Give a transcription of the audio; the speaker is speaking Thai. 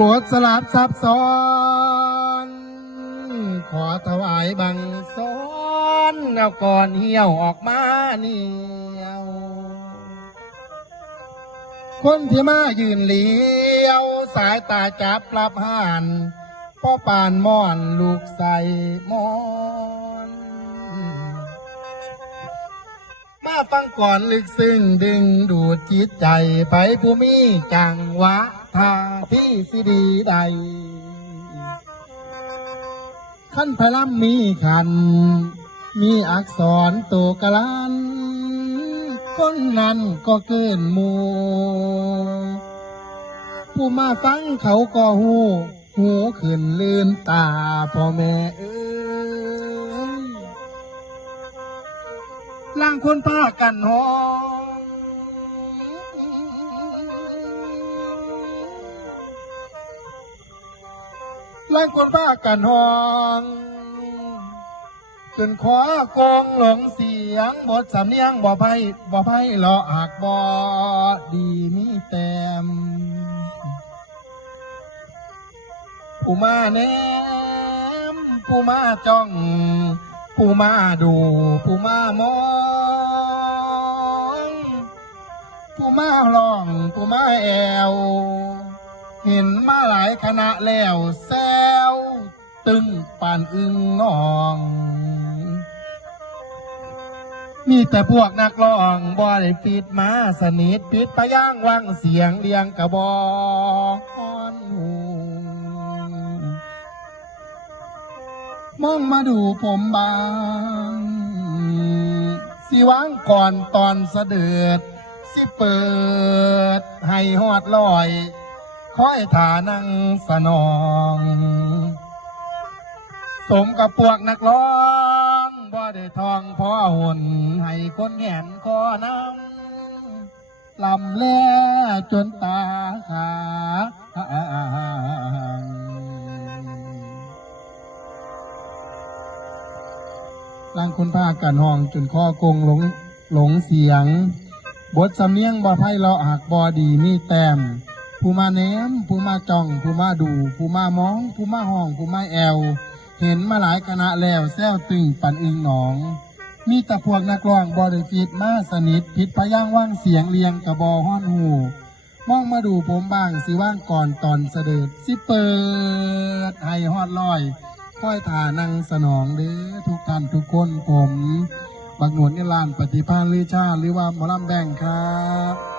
บทสลับซับซ้อน ขอถวายบังซ้อนเอาก่อนเหี่ยวออกมาเนียวคนที่มายืนเหลียว สายตาจับปรับห่านพ่อปานม่อนลูกใส่มอนมาฟังก่อนลึกซึ้งดึงดูดจิตใจไปผู้มีจังหวะ ทาที่สิดีใด ขั้นพลัมมีขัน มีอักษรตัวกลันคนนั้นก็เกินมู ผู้มาฟังเขาก็หูหูขึ้นลืนตาพ่อแม่เอ้ยล่างคนพากันหอ งล่างคนพากันหองจนขอกองหลงเสียงบทสำเนียงบ่ไพ่บ่ไพ่เลาะหักบ่ดีมีแต้มผู้มาแนมผู้มาจ้องผู้มาดูผู้มามองผู้มาลองผู้มาแอว เห็นมาหลายคณะแล้วแซวตึงปานอึงนอง มีแต่พวกนักร้องบ่ได้ปิดมาสนิทปิดปะย่างวังเสียงเลียงกระบอกอ่อนหูมองมาดูผมบาง สิวางก่อนตอนเสด็จสิเปิด ให้หอดลอย คอยฐานังสนอง สมกับพวกนักร้องบ่ได้ทองพ่อหุ่นให้คนแหนคอนำลำแล่จนตาขาดร่างคนพากันห้องจนข้อกงหลงหลงเสียง บทสำเนียงบ่ไพ่เลาหักบอดีมีแต้ม ผู้มาแนมผู้มาจ้องผู้มาดูผู้มามองผู้มาห้องผู้มาแอว เห็นมาหลายคณะแล้วแซวตึงปันอึงหนอง มีต่พวกนักร้องบอได้ฟิตมาสนิทผิดพะย่างว่างเสียงเลียงกระบอห้อนหูมองมาดูผมบ้างสิว่างก่อนตอนเสด็จสิเปิดให้ฮอดลอยค่อยทานั่งสนองเด้อทุกท่านทุกคนผม บักหนวดนิรานปฏิภาณลือชาหรือว่าหมอลำแดงครับ